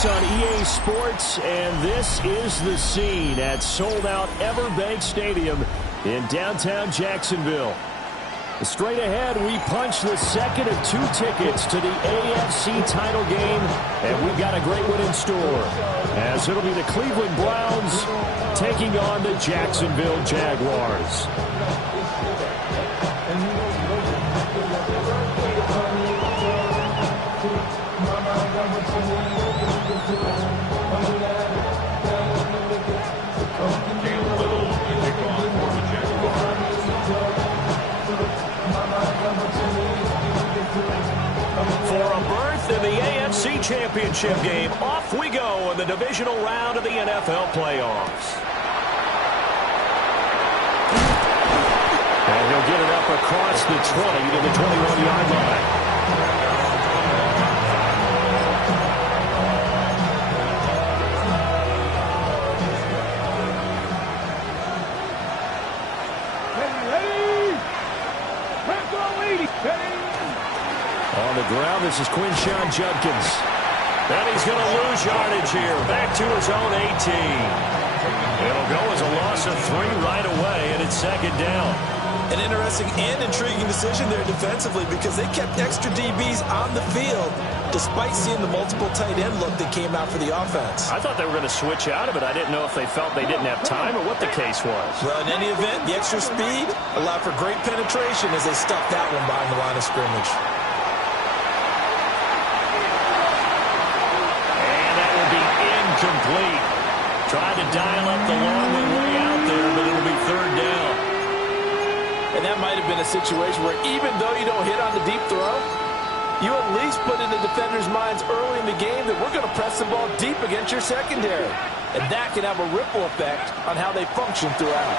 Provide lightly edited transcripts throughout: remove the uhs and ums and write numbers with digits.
This on EA Sports, and this is the scene at sold-out Everbank Stadium in downtown Jacksonville. Straight ahead, we punch the second of 2 tickets to the AFC title game, and we've got a great one in store, as it'll be the Cleveland Browns taking on the Jacksonville Jaguars. For a berth in the AFC Championship game, off we go in the divisional round of the NFL playoffs. And he'll get it up across the 20 to the 21-yard line. On the ground, this is Quinshon Judkins. And he's going to lose yardage here. Back to his own 18. It'll go as a loss of 3 right away, and it's second down. An interesting and intriguing decision there defensively because they kept extra DBs on the field despite seeing the multiple tight end look that came out for the offense. I thought they were going to switch out of it. I didn't know if they felt they didn't have time or what the case was. Well, in any event, the extra speed allowed for great penetration as they stuffed that one behind the line of scrimmage. Complete. Tried to dial up the long one way out there, but it'll be third down. And that might have been a situation where even though you don't hit on the deep throw, you at least put in the defenders' minds early in the game that we're going to press the ball deep against your secondary. And that can have a ripple effect on how they function throughout.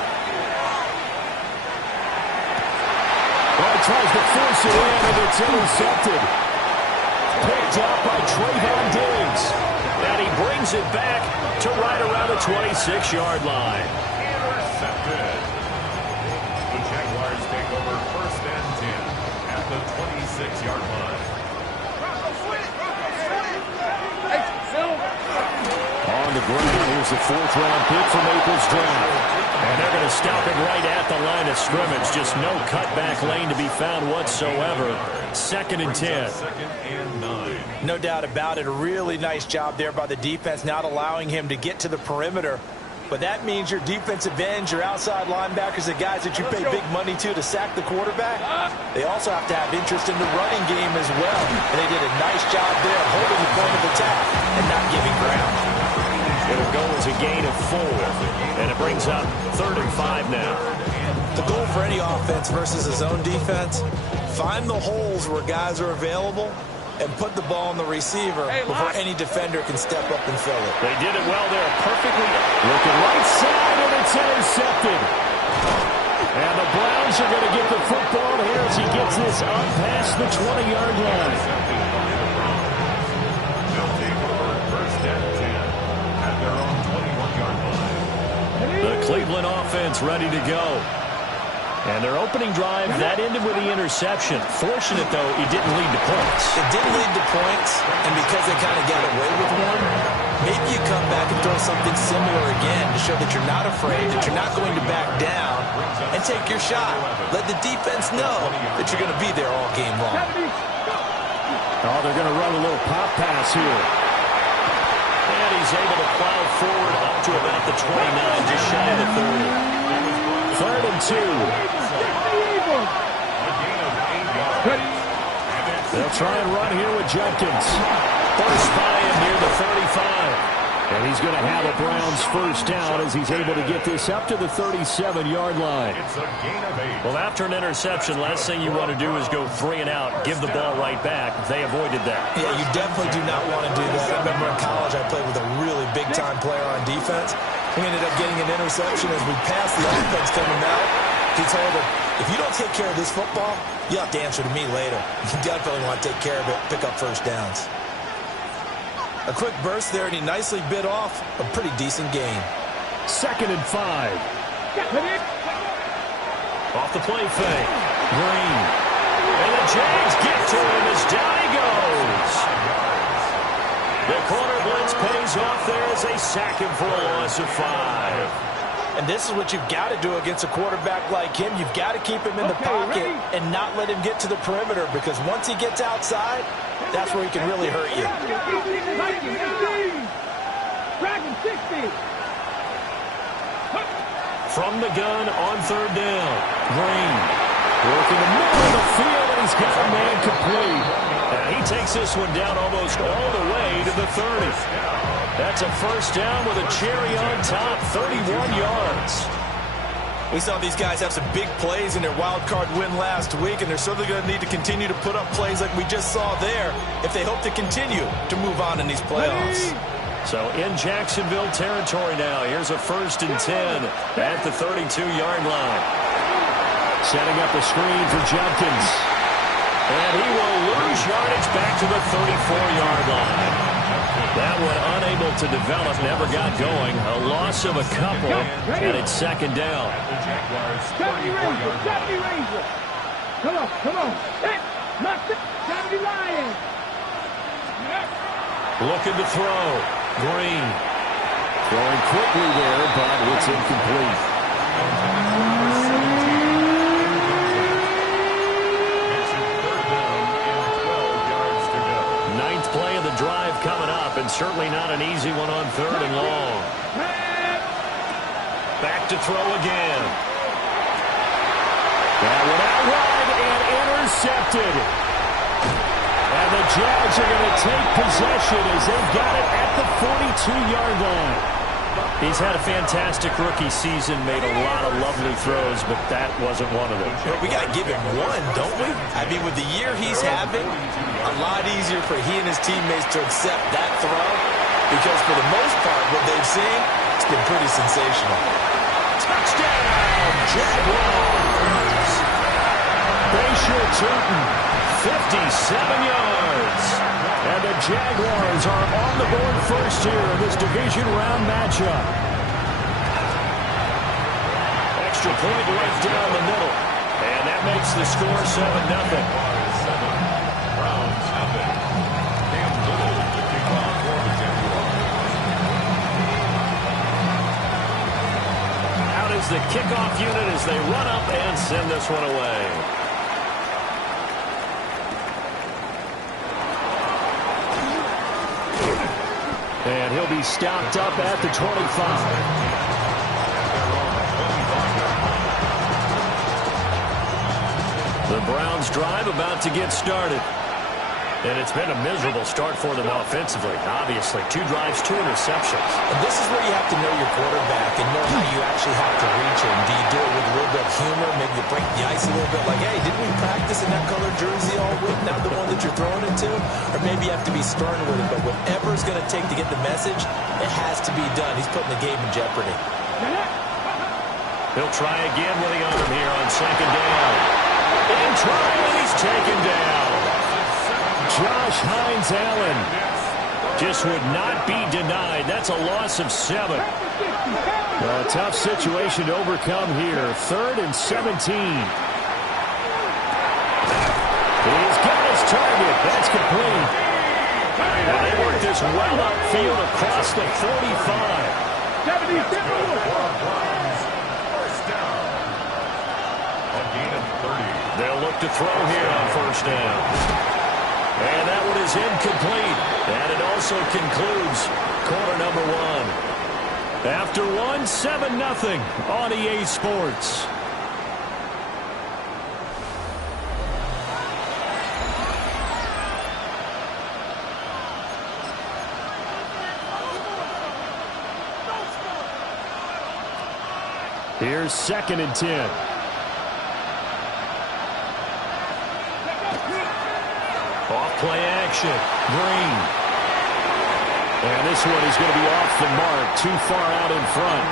Well, he tries to force it in, and it's intercepted. Picked up by Trayvon Diggs. And he brings it back to right around the 26-yard line. Intercepted. The Jaguars take over 1st and 10 at the 26-yard line. On the ground, here's the 4th-round pick from April's draft. And they're going to stop it right at the line of scrimmage. Just no cutback lane to be found whatsoever. 2nd and 10. 2nd and 9. No doubt about it. A really nice job there by the defense, not allowing him to get to the perimeter. But that means your defensive ends, your outside linebackers, the guys that you pay big money to sack the quarterback, they also have to have interest in the running game as well. And they did a nice job there of holding the point of attack and not giving ground. It'll go as a gain of 4. And it brings up 3rd and 5 now. The goal for any offense versus his own defense, find the holes where guys are available and put the ball on the receiver before any defender can step up and fill it. They did it well there, perfectly. Looking right side, and it's intercepted. And the Browns are going to get the football here as he gets this up past the 20-yard line. They'll take over 1st and 10 at their own 21-yard line. The Cleveland offense ready to go. And their opening drive, that ended with the interception. Fortunate, though, it didn't lead to points. It didn't lead to points, and because they kind of got away with one, maybe you come back and throw something similar again to show that you're not afraid, that you're not going to back down, and take your shot. Let the defense know that you're going to be there all game long. Oh, they're going to run a little pop pass here. And he's able to plow forward up to about the 29, just shy of the 30. 3rd and 2. They'll try and run here with Judkins. First by him near the 35. And he's going to have a Browns first down as he's able to get this up to the 37-yard line. It's a gain of 8. Well, after an interception, last thing you want to do is go 3 and out, give the ball right back. They avoided that. Yeah, you definitely do not want to do that. I remember in college I played with a really big-time player on defense. We ended up getting an interception as we passed the offense coming out. He told him, if you don't take care of this football, you have to answer to me later. You definitely want to take care of it, pick up first downs. A quick burst there, and he nicely bit off a pretty decent gain. 2nd and 5. Off the play fake. Green. And the Jags get to him as down he goes. The corner blitz goes off there as they sack him for a loss of 5. And this is what you've got to do against a quarterback like him. You've got to keep him in the pocket and not let him get to the perimeter, because once he gets outside, that's where he can really hurt you. From the gun on 3rd down, Green working the middle of the field, and he's got a man complete. And he takes this one down almost all the way to the 30. That's a 1st down with a cherry on top, 31 yards. We saw these guys have some big plays in their wild card win last week, and they're certainly going to need to continue to put up plays like we just saw there if they hope to continue to move on in these playoffs. So in Jacksonville territory now, here's a 1st and 10 at the 32-yard line. Setting up a screen for Judkins. And he will lose yardage back to the 34-yard line. That one unable to develop, never got going. A loss of a couple, and it's 2nd down. Come on. Looking to throw. Green. Throwing quickly there, but it's incomplete. Ninth play of the drive coming up, and certainly not an easy one on 3rd and long. Back to throw again. That one out wide and intercepted. And the Jags are going to take possession as they've got it at the 42-yard line. He's had a fantastic rookie season, made a lot of lovely throws, but that wasn't one of them. We got to give him one, don't we? I mean, with the year he's having, a lot easier for he and his teammates to accept that throw, because for the most part, what they've seen, it's been pretty sensational. Touchdown, Jaguars! Bashaw Turton, 57 yards. And the Jaguars are on the board first here in this division round matchup. Extra point right down the middle. And that makes the score 7-0. Out is the kickoff unit as they run up and send this one away. And he'll be stopped up at the 25. The Browns drive about to get started. And it's been a miserable start for them offensively. Obviously, 2 drives, 2 interceptions. And this is where you have to know your quarterback and know how you actually have to reach him. Do you do it with a little bit of humor? Maybe you break the ice a little bit like, hey, didn't we practice in that colored jersey all week? Not the one that you're throwing it to? Or maybe you have to be stern with it. But whatever it's going to take to get the message, it has to be done. He's putting the game in jeopardy. He'll try again with the arm here on 2nd down. And trying, and he's taken down. Josh Hines-Allen just would not be denied. That's a loss of 7. A tough situation to overcome here. 3rd and 17. He's got his target. That's complete. And they work this well upfield across the 45. They'll look to throw here on 1st down. And that one is incomplete. And it also concludes quarter number 1. After 1, 7-0 on EA Sports. Here's 2nd and 10. Off-play action. Green. And this one is going to be off the mark. Too far out in front.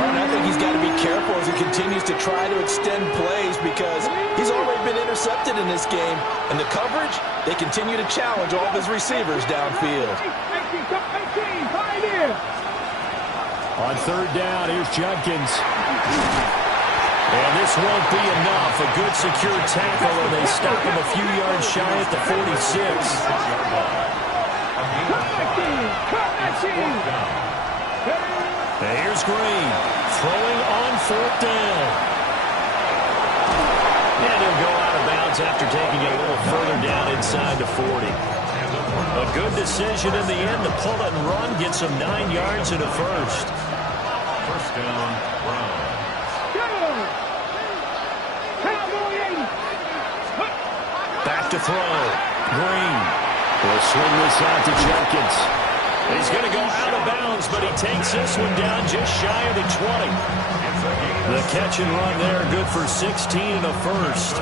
And I think he's got to be careful as he continues to try to extend plays, because he's already been intercepted in this game. And the coverage, they continue to challenge all of his receivers downfield. On 3rd down, here's Judkins. And this won't be enough. A good secure tackle, and they stop him a few yards shy at the 46. Here's Green, throwing on 4th down. And he'll go out of bounds after taking it a little further down inside the 40. A good decision in the end to pull it and run, get some 9 yards and a first. First down, Brown. Back to throw. Green will swing this out to Jenkins. He's going to go out of bounds, but he takes this one down just shy of the 20. The catch and run there, good for 16 and a first.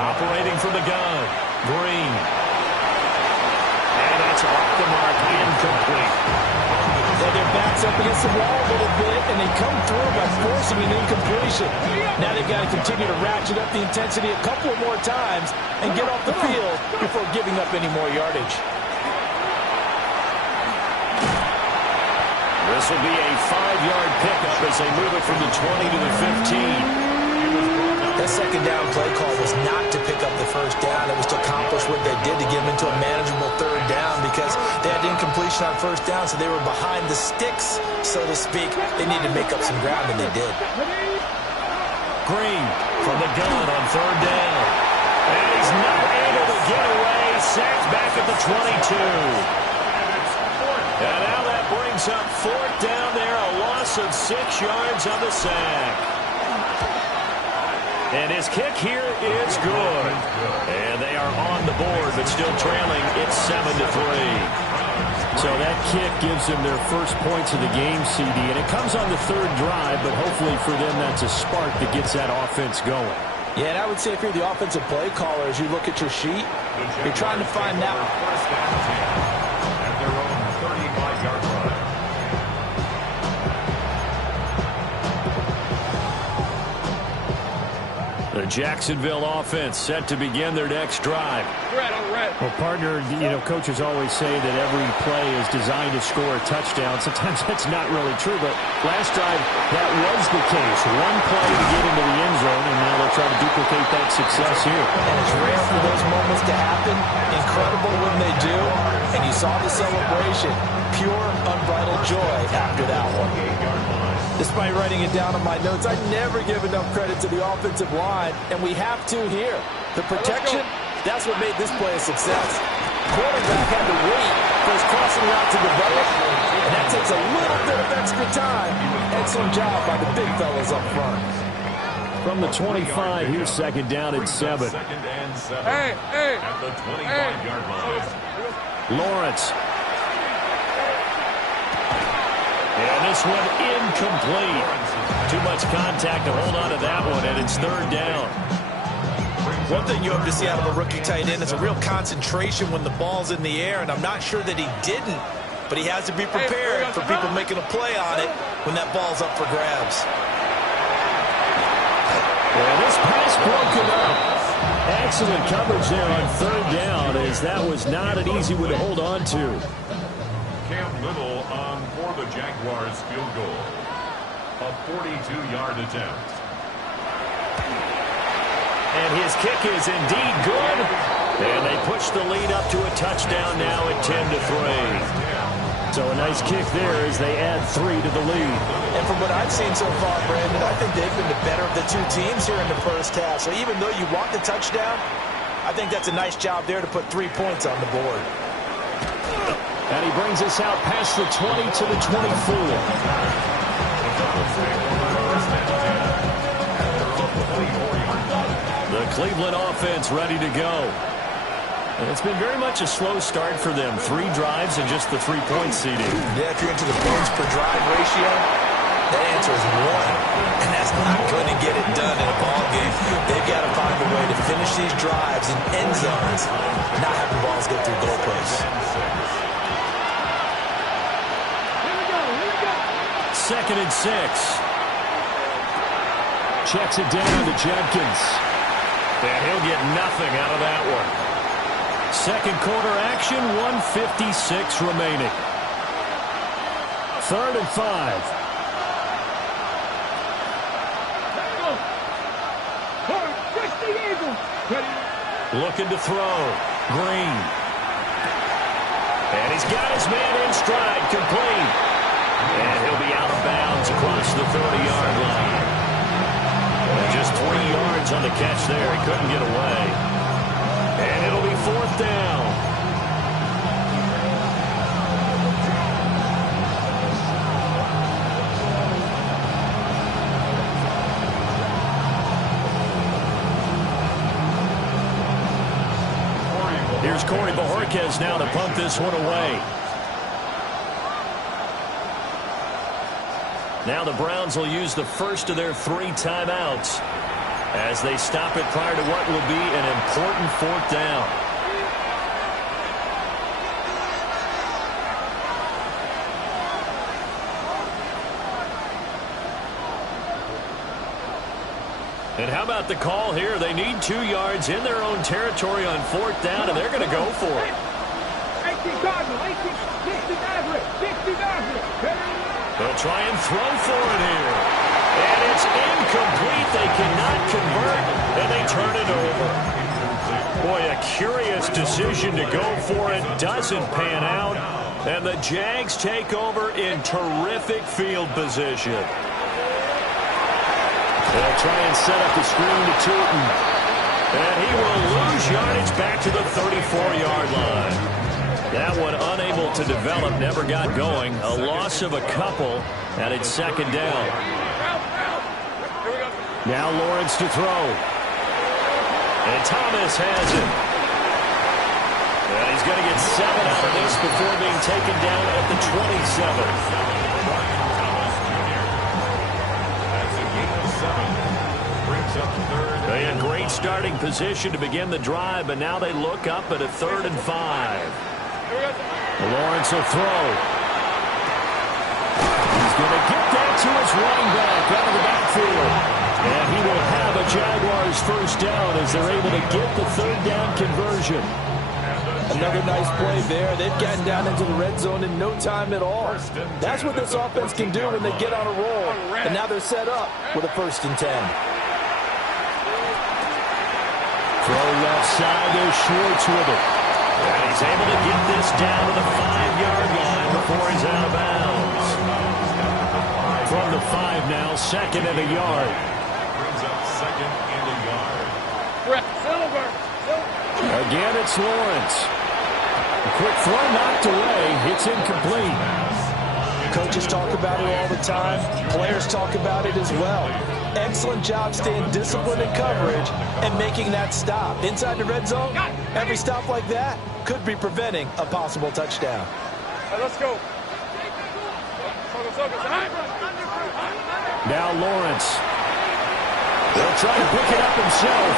Operating from the gun. Green. And that's off the mark, incomplete. So their backs up against the wall a little bit, and they come through by forcing an incompletion. Now they've got to continue to ratchet up the intensity a couple more times and get off the field before giving up any more yardage. This will be a 5-yard pickup as they move it from the 20 to the 15. That second down play call was not to pick up the first down. It was to accomplish what they did to get them into a manageable 3rd down because they had incompletion on 1st down, so they were behind the sticks, so to speak. They needed to make up some ground, and they did. Green from the gun on 3rd down. And he's not able to get away. Sacked back at the 22. And now that brings up 4th down there. A loss of 6 yards on the sack. And his kick here is good. And they are on the board, but still trailing. It's 7-3. So that kick gives them their first points of the game, CD. And it comes on the 3rd drive, but hopefully for them that's a spark that gets that offense going. Yeah, and I would say if you're the offensive play caller, as you look at your sheet, you're trying to find out. First down 10 at their own 35-yard line. The Jacksonville offense set to begin their next drive. Well, partner, coaches always say that every play is designed to score a touchdown. Sometimes that's not really true, but last drive, that was the case. One play to get into the end zone, and now they'll try to duplicate that success here. And it's rare for those moments to happen. Incredible when they do. And you saw the celebration. Pure, unbridled joy after that one. Despite writing it down on my notes, I never give enough credit to the offensive line, and we have to here. The protection, that's what made this play a success. Quarterback had to wait for his crossing route to develop, and that takes a little bit of extra time. Excellent job by the big fellas up front. From the 25, here's 2nd down and 7. 2nd and 7 at the 25-yard line. Lawrence. And this one incomplete. Too much contact to hold on to that one, and it's 3rd down. One thing you hope to see out of a rookie tight end is a real concentration when the ball's in the air, and I'm not sure that he didn't, but he has to be prepared for people making a play on it when that ball's up for grabs. Well, this pass broken up. Excellent coverage there on 3rd down, as that was not an easy one to hold on to. Cam Little on for the Jaguars field goal. A 42-yard attempt. And his kick is indeed good. And they push the lead up to a touchdown now at 10-3. So a nice kick there as they add 3 to the lead. And from what I've seen so far, Brandon, I think they've been the better of the two teams here in the first half. So even though you want the touchdown, I think that's a nice job there to put 3 points on the board. And he brings us out past the 20 to the 24. The Cleveland offense ready to go. And it's been very much a slow start for them. 3 drives and just the 3-point CD. Yeah, if you're into the points per drive ratio, the answer is 1. And that's not going to get it done in a ball game. They've got to find a way to finish these drives in end zones, not have the balls get through goalposts. 2nd and 6. Checks it down to Jenkins. And he'll get nothing out of that one. 2nd quarter action, 1:56 remaining. 3rd and 5. Looking to throw. Green. And he's got his man in stride, complete. And he'll be out of bounds across the 30-yard line. And just 3 yards on the catch there. He couldn't get away. And it'll be 4th down. Here's Corey Bojorquez now to punt this one away. Now the Browns will use the first of their 3 timeouts as they stop it prior to what will be an important 4th down. And how about the call here? They need 2 yards in their own territory on 4th down, and they're going to go for it. They'll try and throw for it here. And it's incomplete. They cannot convert, and they turn it over. Boy, a curious decision to go for it. Doesn't pan out. And the Jags take over in terrific field position. They'll try and set up the screen to Tootin. And he will lose yardage back to the 34-yard line. That one unable to develop, never got going. A loss of a couple, and it's 2nd down. Now Lawrence to throw. And Thomas has it. And he's going to get 7 out of this before being taken down at the 27. They had great starting position to begin the drive, but now they look up at a 3rd and 5. Lawrence will throw. He's going to get that to his running back out of the backfield. And he will have a Jaguars 1st down as they're able to get the 3rd down conversion. Another nice play there. They've gotten down into the red zone in no time at all. That's what this offense can do when they get on a roll. And now they're set up with a 1st and 10. Throw left side, there's Schwartz with it. And he's able to get this down to the 5-yard line before he's out of bounds. From the 5 now, 2nd and a yard. Brings up 2nd and a yard. Again, it's Lawrence. A quick throw knocked away. It's incomplete. Coaches talk about it all the time. Players talk about it as well. Excellent job staying disciplined in coverage and making that stop. Inside the red zone, every stop like that could be preventing a possible touchdown. Let's go. Now Lawrence. He'll try to pick it up himself.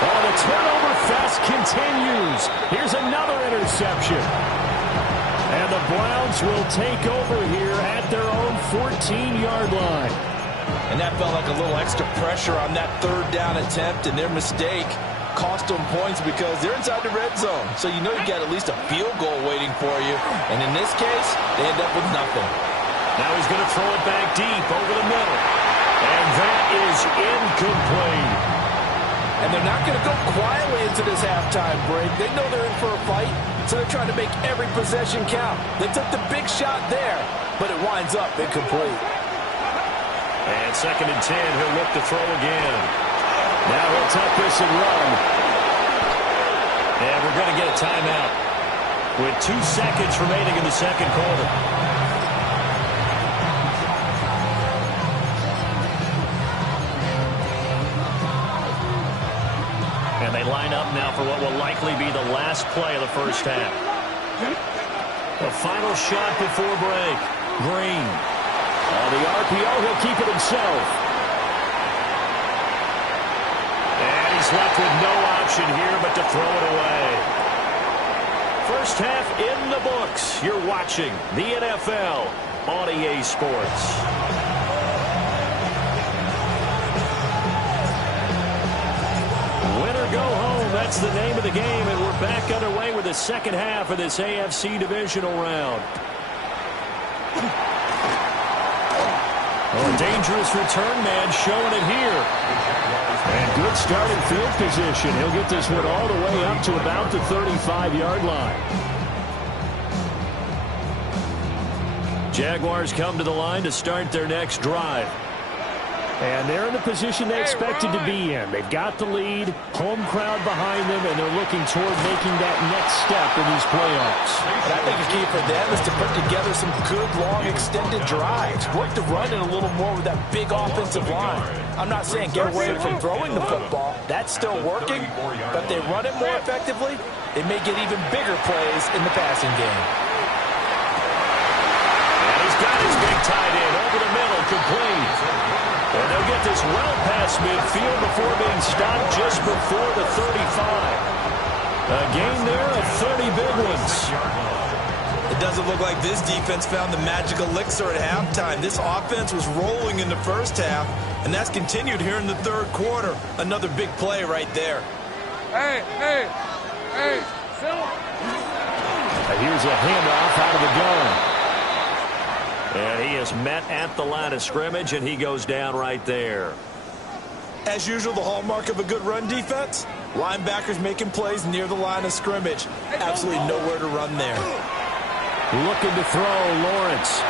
Oh, the turnover fest continues. Here's another interception. And the Browns will take over here at their own 14-yard line. And that felt like a little extra pressure on that 3rd down attempt, and their mistake cost them points because they're inside the red zone. So you know you got at least a field goal waiting for you. And in this case, they end up with nothing. Now he's going to throw it back deep over the middle. And that is incomplete. And they're not going to go quietly into this halftime break. They know they're in for a fight, so they're trying to make every possession count. They took the big shot there, but it winds up incomplete. And 2nd and 10, he'll look to throw again. Now he'll tuck this and run. And we're going to get a timeout with 2 seconds remaining in the 2nd quarter. And they line up now for what will likely be the last play of the 1st half. The final shot before break. Green. On the RPO, he'll keep it himself. And he's left with no option here but to throw it away. First half in the books. You're watching the NFL on EA Sports. Win or go home, that's the name of the game, and we're back underway with the 2nd half of this AFC divisional round. Oh, a dangerous return man showing it here. And good starting field position. He'll get this one all the way up to about the 35-yard line. Jaguars come to the line to start their next drive. And they're in the position they expected to be in. They've got the lead, home crowd behind them, and they're looking toward making that next step in these playoffs. And I think the key for them is to put together some good, long, extended drives. Work the run in a little more with that big offensive line. I'm not saying get away from throwing the football. That's still working. But if they run it more effectively, they may get even bigger plays in the passing game. And he's got his big tight end over the middle, complete. And they'll get this well past midfield before being stopped just before the 35. A gain there of 30 big ones. It doesn't look like this defense found the magic elixir at halftime. This offense was rolling in the first half, and that's continued here in the third quarter. Another big play right there. Hey, settle. Here's a handoff out of the gun. And he is met at the line of scrimmage, and he goes down right there. As usual, the hallmark of a good run defense, linebackers making plays near the line of scrimmage. Absolutely nowhere to run there. Looking to throw, Lawrence.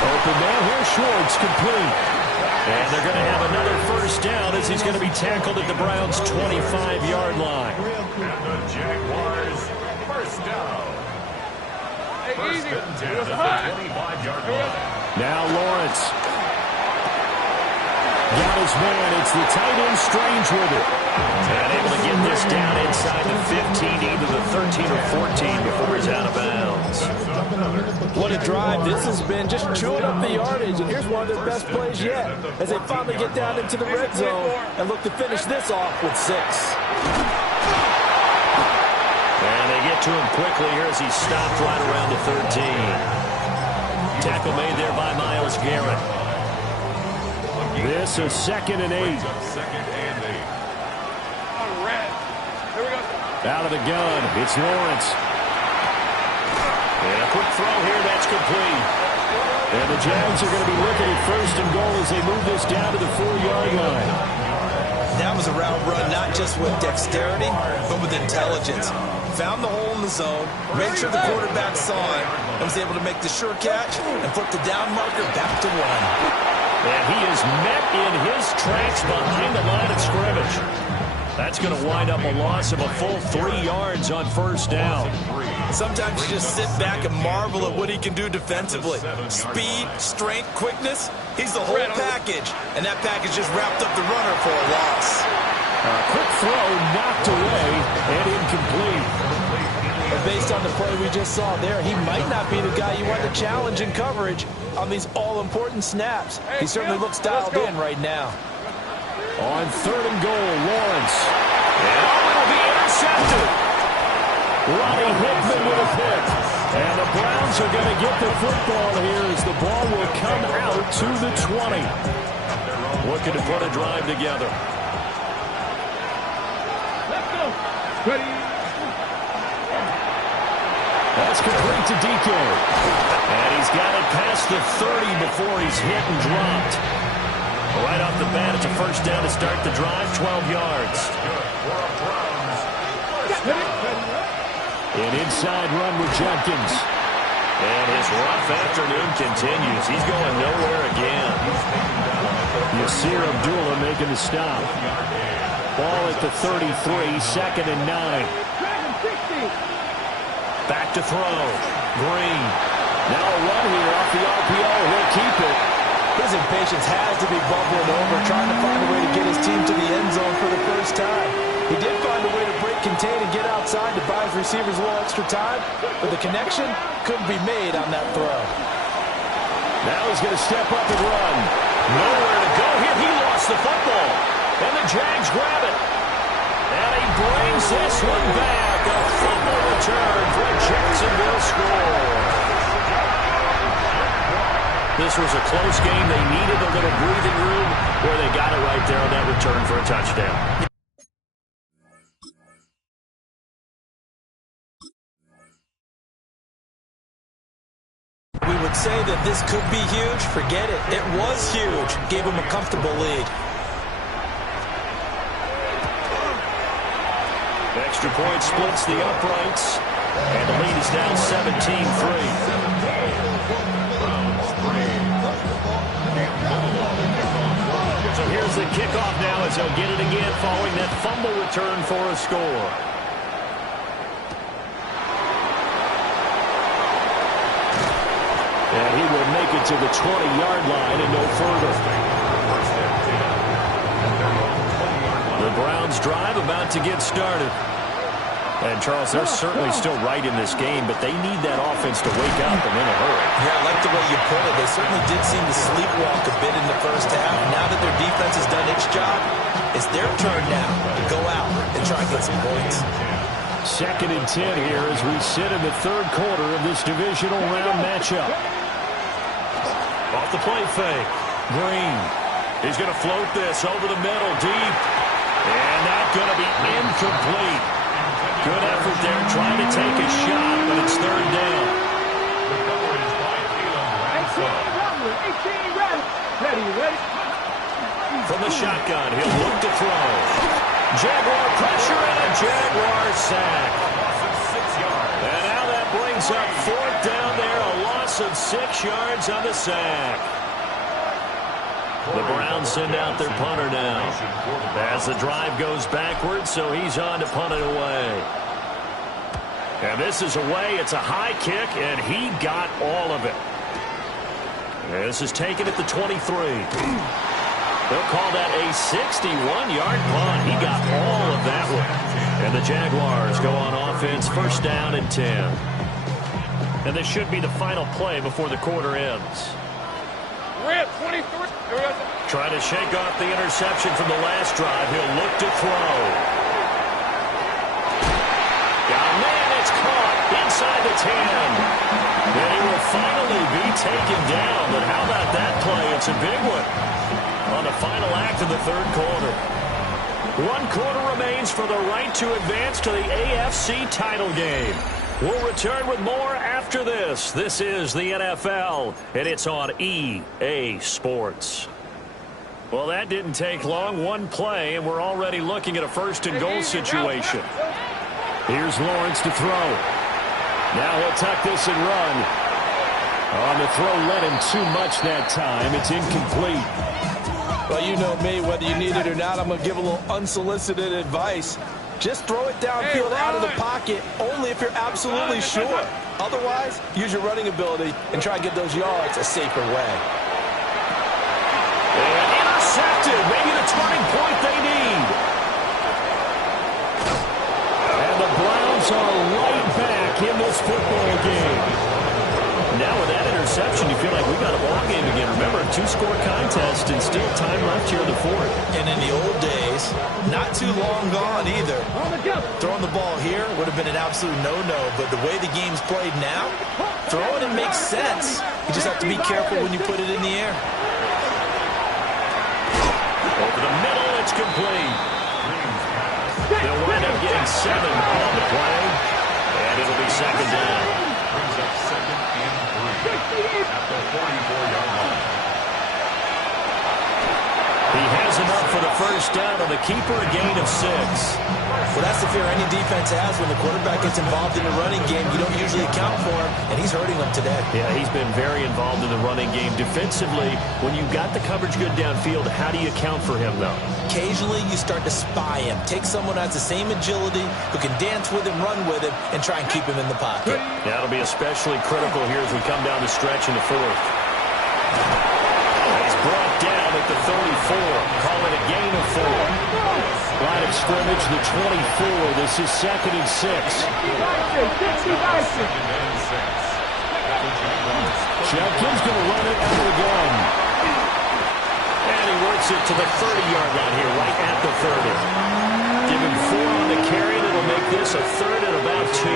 Open man here, Schwartz, complete. And they're going to have another first down as he's going to be tackled at the Browns' 25-yard line. And the Jaguars first down. First and 10 at the 25-yard line. Now Lawrence. Got his man. It's the tight end Strange with it. And able to get this down inside the 15, either the 13 or 14 before he's out of bounds. What a drive. This has been just chewing up the yardage, and here's one of their best plays yet as they finally get down into the red zone and look to finish this off with 6. And they get to him quickly here as he's stopped right around the 13. Tackle made there by Myles Garrett. This is 2nd and 8. Second and 8. Here we go. Out of the gun, it's Lawrence. And a quick throw here, that's complete. And the Jags are going to be looking at 1st and goal as they move this down to the 4-yard line. That was a route run not just with dexterity, but with intelligence. Found the hole in the zone, made sure the quarterback saw it, and was able to make the sure catch and flip the down marker back to 1. And he is met in his tracks behind the line of scrimmage. That's going to wind up a loss of a full 3 yards on 1st down. Sometimes you just sit back and marvel at what he can do defensively. Speed, strength, quickness, he's the whole package. And that package just wrapped up the runner for a loss. Quick throw knocked away and incomplete. But based on the play we just saw there, he might not be the guy you want to challenge in coverage on these all-important snaps. He certainly looks dialed in right now. On 3rd and goal, Lawrence. And it'll be intercepted. Ronnie Hickman with a pick. And the Browns are going to get the football here as the ball will come out to the 20. Looking to put a drive together. Let's go. Ready. That's complete to DK. And he's got it past the 30 before he's hit and dropped. Right off the bat, it's a first down to start the drive, 12 yards. An inside run with Jenkins. And his rough afternoon continues. He's going nowhere again. Yasir Abdullah making the stop. Ball at the 33, 2nd and 9. Back to throw. Green. Now a run here off the RPO. He'll keep it. His impatience has to be bubbling over, trying to find a way to get his team to the end zone for the first time. He did find a way to break, contain, and get outside to buy his receivers a little extra time, but the connection couldn't be made on that throw. Now he's going to step up and run. Nowhere to go here. He lost the football. And the Jags grab it. And he brings this one back. A fumble return for a Jacksonville score. This was a close game. They needed a little breathing room where they got it right there on that return for a touchdown. We would say that this could be huge. Forget it. It was huge. Gave him a comfortable lead. Extra point splits the uprights. And the lead is now 17-3. So here's the kickoff now as they'll get it again following that fumble return for a score. And he will make it to the 20-yard line and no further. The Browns drive about to get started. And, Charles, they're certainly still right in this game, but they need that offense to wake up and in a hurry. Yeah, I like the way you put it. They certainly did seem to sleepwalk a bit in the first half. Now that their defense has done its job, it's their turn now to go out and try and get some points. 2nd and 10 here as we sit in the third quarter of this divisional round matchup. Off the play fake. Green. He's going to float this over the middle, deep. And that's going to be incomplete. Good effort there, trying to take a shot, but it's 3rd down. From the shotgun, he'll look to throw. Jaguar pressure and a Jaguar sack. And now that brings up 4th down there, a loss of 6 yards on the sack. The Browns send out their punter now as the drive goes backwards, so he's on to punt it away. And this is away. It's a high kick, and he got all of it. And this is taken at the 23. They'll call that a 61-yard punt. He got all of that one. And the Jaguars go on offense, 1st down and 10. And this should be the final play before the quarter ends. Trying to shake off the interception from the last drive. He'll look to throw. Man, it's caught inside the 10. And he will finally be taken down. But how about that play? It's a big one on the final act of the 3rd quarter. 1 quarter remains for the right to advance to the AFC title game. We'll return with more after this. This is the NFL, and it's on EA Sports. Well, that didn't take long. 1 play, and we're already looking at a 1st and goal situation. Here's Lawrence to throw. Now he'll tuck this and run. On the throw, led him too much that time. It's incomplete. Well, you know me, whether you need it or not, I'm going to give a little unsolicited advice. Just throw it downfield out of the pocket, only if you're absolutely sure. Otherwise, use your running ability and try and get those yards a safer way. And intercepted. Maybe the turning point they need. And the Browns are right back in this football game. Now with that interception, you feel like we got a ball game again. Remember, a 2-score contest and still time left here in the 4th. And in the old days, not too long gone either. Throwing the ball here would have been an absolute no-no, but the way the game's played now, throwing it makes sense. You just have to be careful when you put it in the air. Over the middle, it's complete. They'll wind up getting 7 on the play, and it'll be 2nd down. Brings up 2nd and 3 at the 44-yard line. He has enough for the 1st down on the keeper, a gain of 6. Well, that's the fear any defense has when the quarterback gets involved in the running game. You don't usually account for him, and he's hurting them today. Yeah, he's been very involved in the running game. Defensively, when you've got the coverage good downfield, how do you account for him, though? Occasionally, you start to spy him. Take someone who has the same agility, who can dance with him, run with him, and try and keep him in the pocket. That'll be especially critical here as we come down the stretch in the 4th. He's brought down at the 34. Call it a gain of 4. Line of scrimmage, the 24. This is 2nd and 6. Jenkins going to run it out of the gun. And he works it to the 30-yard line here, right at the 30. Give him 4 on the carry, and it'll make this a 3rd and about 2.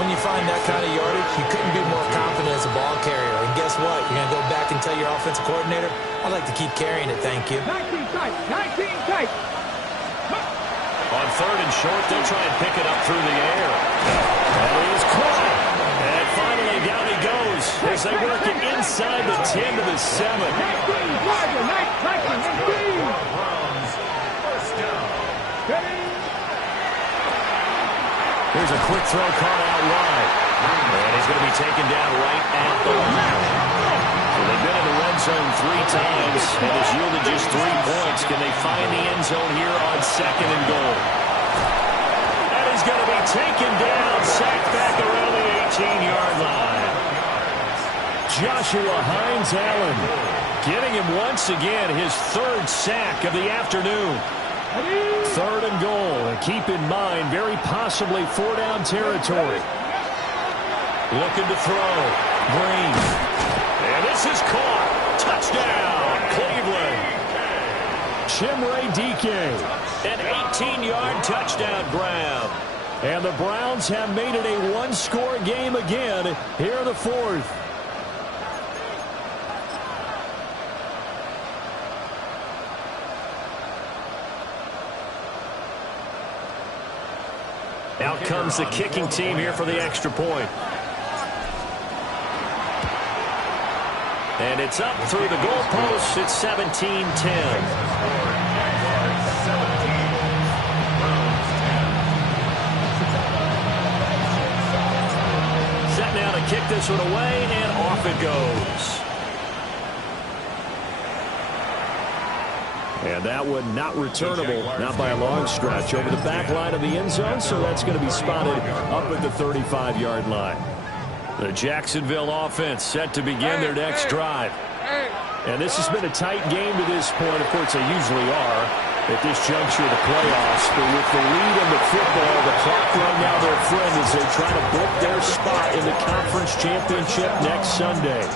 When you find that kind of yardage, you couldn't be more confident as a ball carrier. And guess what? You're going to go back and tell your offensive coordinator, I'd like to keep carrying it, thank you. 19 tight. On 3rd and short, they'll try and pick it up through the air. And he is caught. And finally, down he goes as they work it inside the 10 to the 7. Here's a quick throw caught out wide. And he's going to be taken down right at the line. So they've been in the red zone 3 times and has yielded just 3 points. Can they find the end zone here on 2nd and goal? And he's going to be taken down, sacked back around the 18-yard line. Joshua Hines-Allen getting him once again his 3rd sack of the afternoon. 3rd and goal. And keep in mind, very possibly 4-down territory. Looking to throw. Green. And this is caught. Touchdown, Cleveland. Chimere Dike. An 18-yard touchdown grab. And the Browns have made it a 1-score game again here in the 4th. Out comes the kicking team here for the extra point. And it's up through the goalposts. It's 17-10. Set now to kick this one away, and off it goes. And that one not returnable, not by a long stretch, over the back line of the end zone, so that's going to be spotted up at the 35-yard line. The Jacksonville offense set to begin their next drive. And this has been a tight game to this point. Of course, they usually are at this juncture of the playoffs. But with the lead in the football, the clock right now their friend as they try to book their spot in the conference championship next Sunday.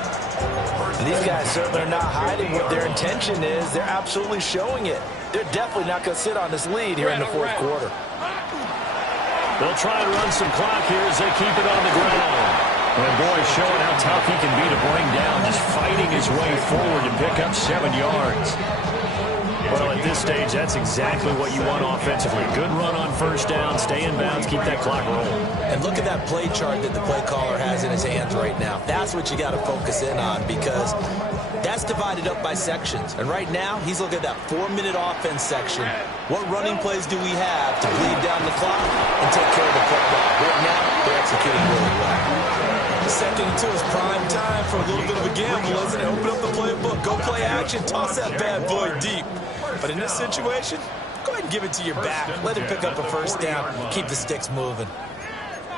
And these guys certainly are not hiding what their intention is. They're absolutely showing it. They're definitely not going to sit on this lead here in the 4th quarter. They'll try and run some clock here as they keep it on the ground. And boy, showing how tough he can be to bring down, just fighting his way forward to pick up 7 yards. Well, at this stage, that's exactly what you want offensively. Good run on 1st down, stay in bounds, keep that clock rolling. And look at that play chart that the play caller has in his hands right now. That's what you got to focus in on, because that's divided up by sections. And right now, he's looking at that 4-minute offense section. What running plays do we have to bleed down the clock and take care of the football? Right now, they're executing really well. 2nd and 2 is prime time for a little bit of a gamble, isn't it? Open up the playbook, go play action, toss that bad boy deep. But in this situation, go ahead and give it to your back. Let him pick up a 1st down, keep the sticks moving.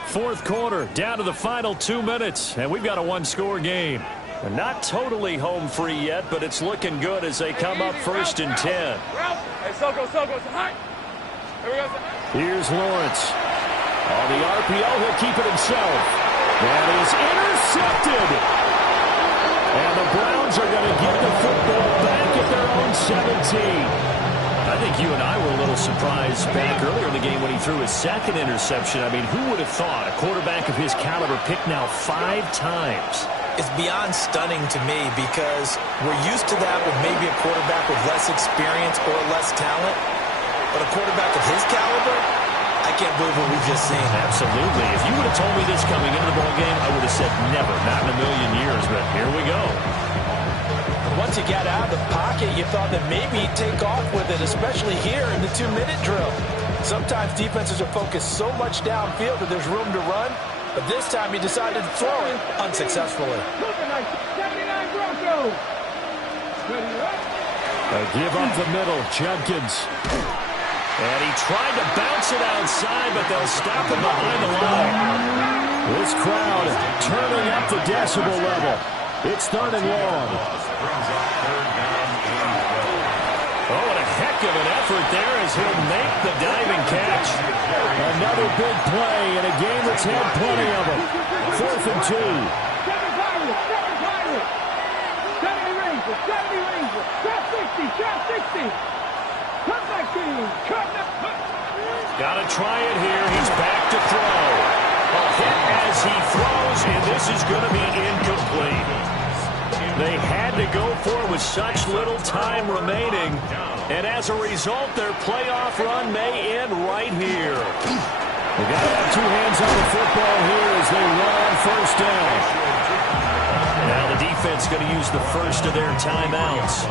4th quarter, down to the final 2 minutes, and we've got a 1-score game. They're not totally home free yet, but it's looking good as they come up 1st and 10. Here's Lawrence. On the RPO, he'll keep it himself. That is intercepted. And the Browns are going to get the football back at their own 17. I think you and I were a little surprised back earlier in the game when he threw his 2nd interception. I mean, who would have thought a quarterback of his caliber picked now 5 times? It's beyond stunning to me, because we're used to that with maybe a quarterback with less experience or less talent. But a quarterback of his caliber, I can't believe what we've just seen. Absolutely. If you would have told me this coming into the ballgame, I would have said never, not in a million years. But here we go. Once you got out of the pocket, you thought that maybe he'd take off with it, especially here in the 2-minute drill. Sometimes defenses are focused so much downfield that there's room to run, but this time he decided to throw it unsuccessfully. Give up the middle, Judkins. And he tried to bounce it outside, but they'll stop him behind the line. This crowd turning up the decibel level. It's 3rd and long. Oh, and a heck of an effort there as he'll make the diving catch. Another big play in a game that's had plenty of them. 4th and 2. Got to try it here. He's back to throw. A hit as he throws, and this is going to be incomplete. They had to go for it with such little time remaining, and as a result, their playoff run may end right here. They got to have 2 hands on the football here as they run on 1st down. Now the defense going to use the first of their timeouts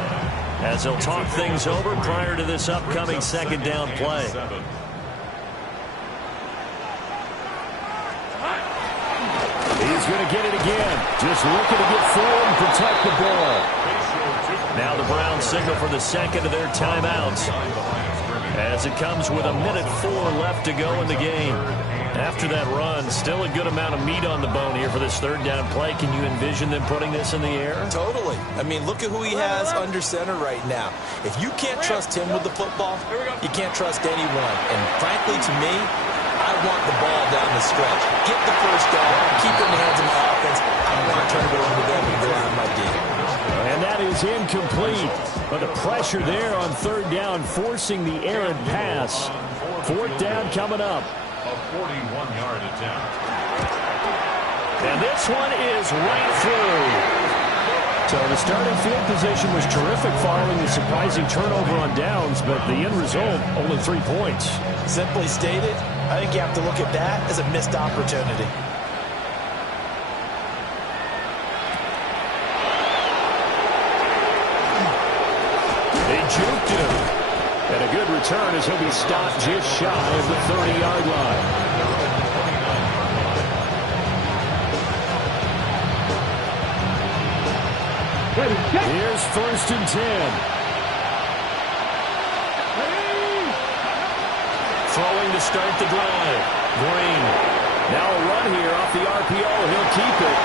as they'll talk things over prior to this upcoming 2nd down play. he's going to get it again. Just looking to get forward and protect the ball. Now the Browns signal for the second of their timeouts, as it comes with 1:04 left to go in the game. After that run, still a good amount of meat on the bone here for this third down play. Can you envision them putting this in the air? Totally. I mean, look at who he has under center right now. If you can't trust him with the football, you can't trust anyone. And frankly, to me, I want the ball down the stretch. Get the first down, keep it in the hands of my offense. I don't want to turn it over to them and rely on my D. And that is incomplete. But the pressure there on third down, forcing the errant pass. Fourth down coming up. A 41-yard attempt. And this one is right through. So the starting field position was terrific following the surprising turnover on downs, but the end result, only 3 points. Simply stated, I think you have to look at that as a missed opportunity. They juked him. And a good return as he'll be stopped just shy of the 30-yard line. Here's 1st and 10. Throwing to start the drive. Green. Now a run here off the RPO. He'll keep it.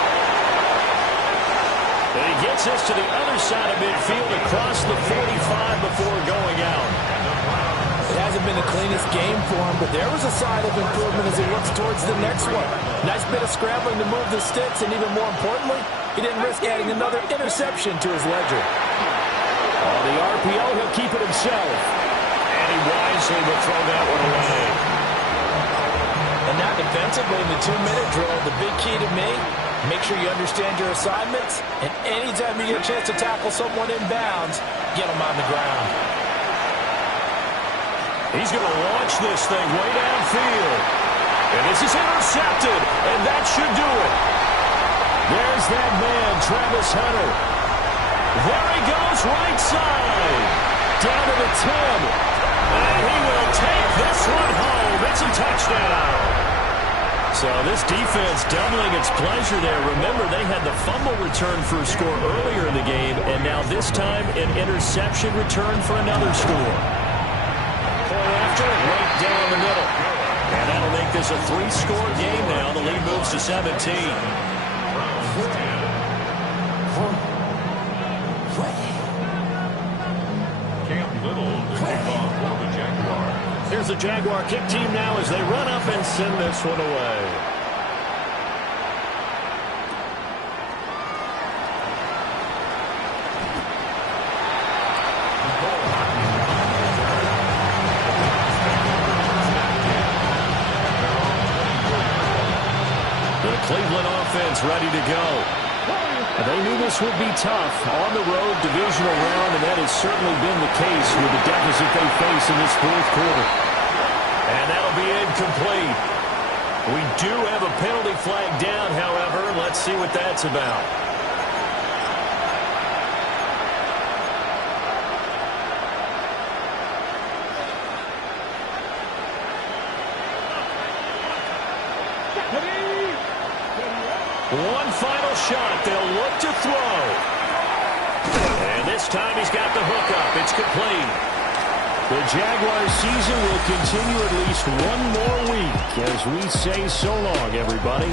And he gets this to the other side of midfield across the 45 before going out. It hasn't been the cleanest game for him, but there was a sign of improvement as he looks towards the next one. Nice bit of scrambling to move the sticks, and even more importantly, he didn't risk adding another interception to his ledger. On the RPO, he'll keep it himself. And he wisely will throw that one away. And now defensively in the 2-minute drill, the big key to me, make sure you understand your assignments, and anytime you get a chance to tackle someone in bounds, get them on the ground. He's going to launch this thing way downfield. And this is intercepted, and that should do it. There's that man, Travis Hunter. There he goes, right side. Down to the 10. And he will take this one home. It's a touchdown. So this defense doubling its pleasure there. Remember, they had the fumble return for a score earlier in the game, and now this time an interception return for another score. After it, right down the middle. And that'll make this a 3-score game now. The lead moves to 17. Cam Little to kick off for the Jaguars. Here's the Jaguar kick team now as they run up and send this one away. Cleveland offense ready to go. They knew this would be tough on the road divisional round, and that has certainly been the case with the deficit they face in this fourth quarter. And that'll be incomplete. We do have a penalty flag down, however. Let's see what that's about. One final shot. They'll look to throw. And this time he's got the hookup. It's complete. The Jaguars season will continue at least one more week as we say so long, everybody.